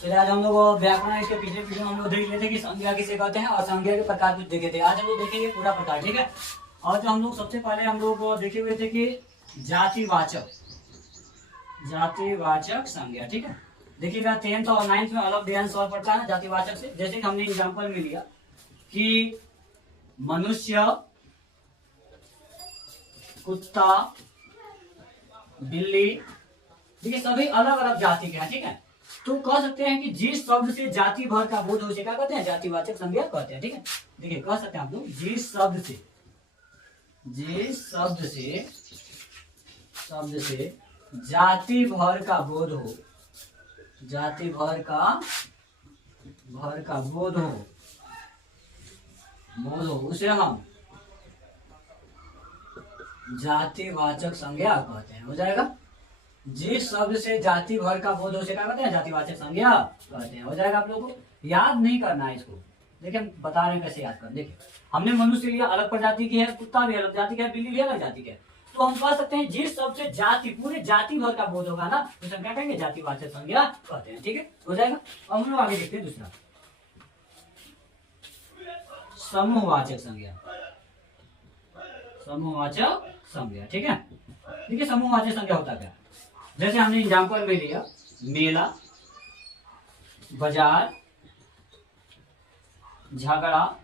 फिर आज हम लोग व्याकरण इसके पिछले वीडियो में हम लोग देख लेते कि संज्ञा किसे कहते हैं और संज्ञा के प्रकार कुछ देखे थे। आज हम लोग देखेंगे पूरा प्रकार, ठीक है। और जो हम लोग सबसे पहले हम लोग देखे हुए थे कि जातिवाचक संज्ञा, ठीक है। देखिएगा 10th और 9th में अलग ध्यान सवाल पड़ता है जातिवाचक से। जैसे कि हमने एग्जाम्पल में लिया कि मनुष्य, कुत्ता, बिल्ली, देखिए सभी अलग अलग जाति के हैं, ठीक है। तो कह सकते हैं कि जिस शब्द से जाति भर का बोध हो, क्या कहते हैं? जातिवाचक संज्ञा कहते हैं, ठीक है। देखिए कह सकते हैं आप लोग जिस शब्द से जाति भर का बोध हो, जाति भर का बोध हो उसे हम जातिवाचक संज्ञा कहते हैं। हो जाएगा, जिस शब्द से जाति भर का बोध हो, क्या कहते हैं? जातिवाचक संज्ञा कहते हैं। हो जाएगा। आप लोगों को याद नहीं करना है इसको, देखिए हम बता रहे हैं कैसे याद करना। देखिए हमने मनुष्य लिया, अलग प्रजाति की है, कुत्ता भी अलग जाति का है, बिल्ली भी अलग जाति का है। तो हम कह सकते हैं जिस शब्द से जाति, पूरे जाति भर का बोध होगा ना, उसे हम क्या कहेंगे? जातिवाचक संज्ञा कहते हैं, ठीक है। हो जाएगा। अब हम लोग आगे देखते हैं दूसरा, समूहवाचक संज्ञा, ठीक है। देखिए समूहवाचक संज्ञा होता क्या? जैसे हमने एग्जाम्पल में लिया मेला, बाजार, झगड़ा,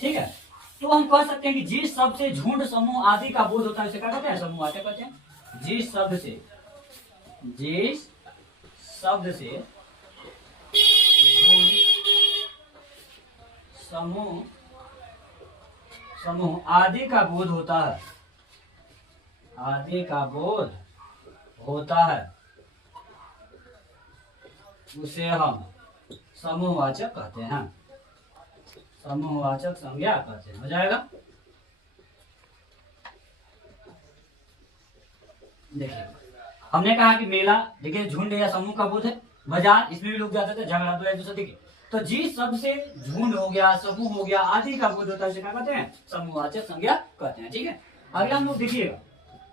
ठीक है। तो हम कह सकते हैं कि जिस शब्द से झुंड, समूह आदि का बोध होता है उसे क्या कहते हैं? समूहवाचक कहते हैं। जिस शब्द से झुंड, समूह आदि का बोध होता है, उसे हम समूहवाचक कहते हैं, समूहवाचक संज्ञा कहते हैं। हो जाएगा। देखिए हमने कहा कि मेला, देखिए झुंड या समूह का बोध है। बाजार, इसमें भी लोग जाते थे, झगड़ा तो एक दूसरे। देखिए तो जिस शब्द से झुंड हो गया, समूह हो गया, आदि का बोध होता है उसे क्या कहते हैं? समूहवाचक संज्ञा कहते हैं, ठीक है। अगले हम लोग देखिएगा,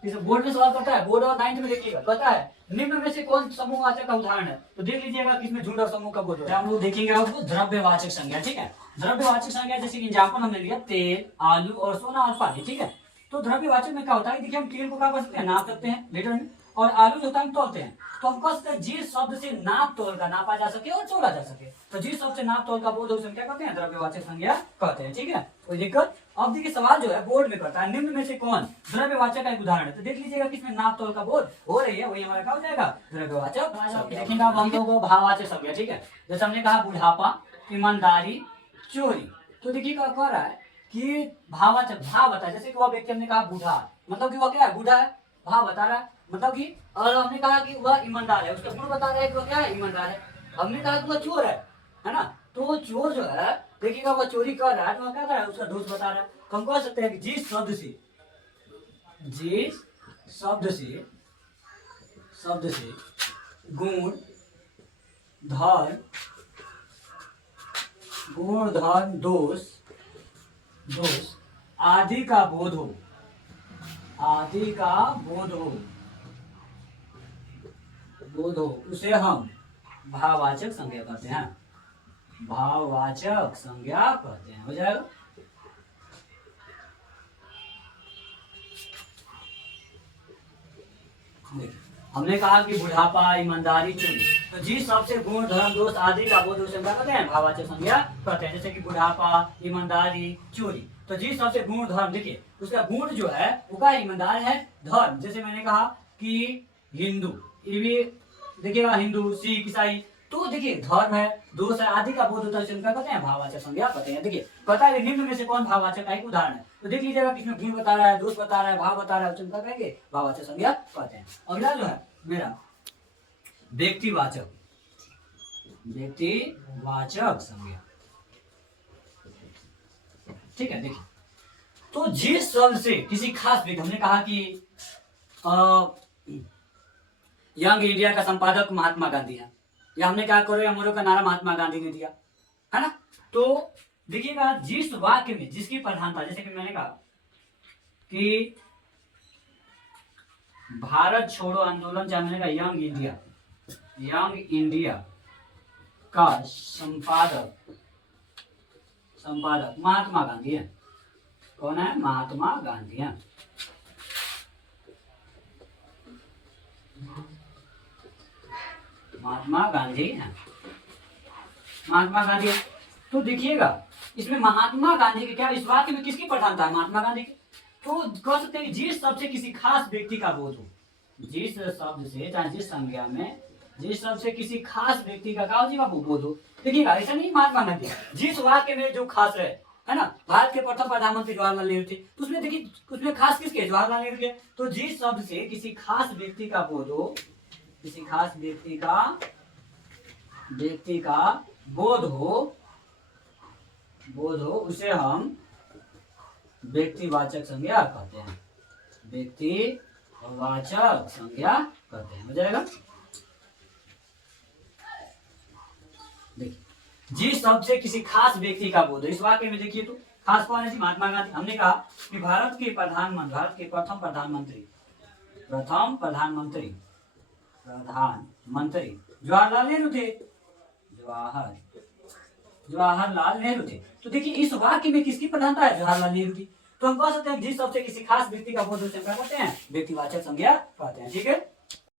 इस बोर्ड में सवाल करता है, बोर्ड और 9th में देखिएगा, कहता है निम्न में से कौन समूहवाचक का उदाहरण है? तो देख लीजिएगा किसमें झुंड और समूह का बोध होता है। हम लोग देखेंगे आपको द्रव्यवाचक संज्ञा, ठीक है। द्रव्यवाचक संज्ञा जैसे कि एग्जाम्पल हमने लिया तेल, आलू और सोना और पानी, ठीक है। तो द्रव्यवाचक में क्या होता है? देखिए हम तेल को क्या कर सकते हैं? नाप सकते हैं लीटर में, और आलू जो होता है हम तोलते हैं। तो हम कह सकते हैं जिस शब्द से नाप तोल का नापा जा सके और तोला जा सके, तो जिस शब्द से नाप तोल का बोध हो उसे क्या कहते हैं? द्रव्यवाचक संज्ञा कहते हैं, ठीक है। कोई दिक्कत? अब देखिए सवाल जो है बोर्ड में करता है निम्न में से कौन द्रव्यवाचक का एक उदाहरण है? तो देख लीजिएगा किसमें नाप तोल का बोध हो रही है, वही हमारा क्या हो जाएगा? द्रव्यवाचक। देखेंगे अब हम लोग को भाववाचक संज्ञा, ठीक है। जैसे हमने कहा बुढ़ापा, ईमानदारी, चोरी। तो देखिए क्या कह रहा है कि भाववाचक, भाव बता, जैसे कि वह व्यक्ति, हमने कहा बूढ़ा, मतलब कि वह क्या है? बूढ़ा है। भाव बता रहा है मतलब कि, और हमने कहा कि वह ईमानदार है, उसका गुण बता रहा है कि वह क्या है? ईमानदार है। हमने कहा कि वह चोर है ना। तो वो चोर जो है, देखिएगा वह चोरी कर रहा है, तो वह क्या कर रहा है? उसका दोष बता रहा है। तो हम कह सकते हैं कि जिस शब्द से गुण, धर्म, दोष आदि का बोध हो, उसे हम भाववाचक संज्ञा कहते हैं, भाववाचक संज्ञा कहते हैं। हो जाएगा। हमने कहा कि बुढ़ापा, ईमानदारी, चोरी। तो जिस शब्द से गुण, धर्म, दोष आदि का बोध उसे क्या कहते हैं? भाववाचक संज्ञा कहते हैं। जैसे कि बुढ़ापा, ईमानदारी, चोरी। तो जिस शब्द से गुण, धर्म, देखिए उसका गुण जो है वो क्या? ईमानदार है। धर्म, जैसे मैंने कहा कि हिंदू, ये भी देखिएगा हिंदू, सिख, ईसाई। तो देखिए धर्म है, दोष है, आदि का बोध होता है, क्या कहते हैं? भाववाचक संज्ञा कहते हैं। देखिए पता है निम्न में से कौन भाववाचक का एक उदाहरण है? तो देख लीजिएगा किसमें गुण बता रहा है, दोष बता रहा है, भाव बता रहा है, उसे क्या कहेंगे? भाववाचक संज्ञा कहते हैं। अगला जो है मेरा व्यक्तिवाचक संज्ञा, ठीक है। देखिए तो जिस शब्द से किसी खास व्यक्ति, हमने कहा कि यंग इंडिया का संपादक महात्मा गांधी है, या हमने क्या करो या मरो का नारा महात्मा गांधी ने दिया है ना। तो देखिएगा जिस वाक्य में जिसकी प्रधानता, जैसे कि मैंने कहा कि भारत छोड़ो आंदोलन, चाहे मैंने कहा यंग इंडिया, यंग इंडिया का संपादक महात्मा गांधी है। कौन है? महात्मा गांधी है। महात्मा गांधी है। महात्मा गांधी है। तो देखिएगा इसमें महात्मा गांधी के क्या इस वाक्य में किसकी प्रधानता है? महात्मा गांधी की। तो कह सकते हैं जिस शब्द से किसी खास व्यक्ति का बोध हो, जिस शब्द से चाहे जिस संज्ञा में जिस शब्द से किसी खास व्यक्ति का काजी का बोध हो। देखिएगा ऐसा नहीं महात्मा गांधी, जिस वाक्य में जो खास है ना, भारत के प्रथम प्रधानमंत्री जवाहरलाल नेहरू थे, तो उसमें देखिए उसमें खास किसके? जवाहरलाल नेहरू के। तो जिस शब्द से किसी खास व्यक्ति का बोध हो, किसी खास व्यक्ति का बोध हो उसे हम व्यक्तिवाचक संज्ञा कहते हैं। व्यक्तिवाचक संज्ञा कहते हैं। हो जाएगा। देखिए जिस शब्द से किसी खास व्यक्ति का बोध हो, इस वाक्य में देखिए तो खास कौन है जी? महात्मा गांधी। हमने कहा कि भारत के प्रथम प्रधानमंत्री जवाहरलाल नेहरू थे। जवाहरलाल नेहरू थे। तो देखिए इस वाक्य में किसकी प्रधानता है? जवाहरलाल नेहरू की। तो हम कह सकते हैं जिस शब्द से किसी खास व्यक्ति का बोध हो उसे हम क्या कहते हैं? व्यक्तिवाचक संज्ञा कहते हैं। ठीक है।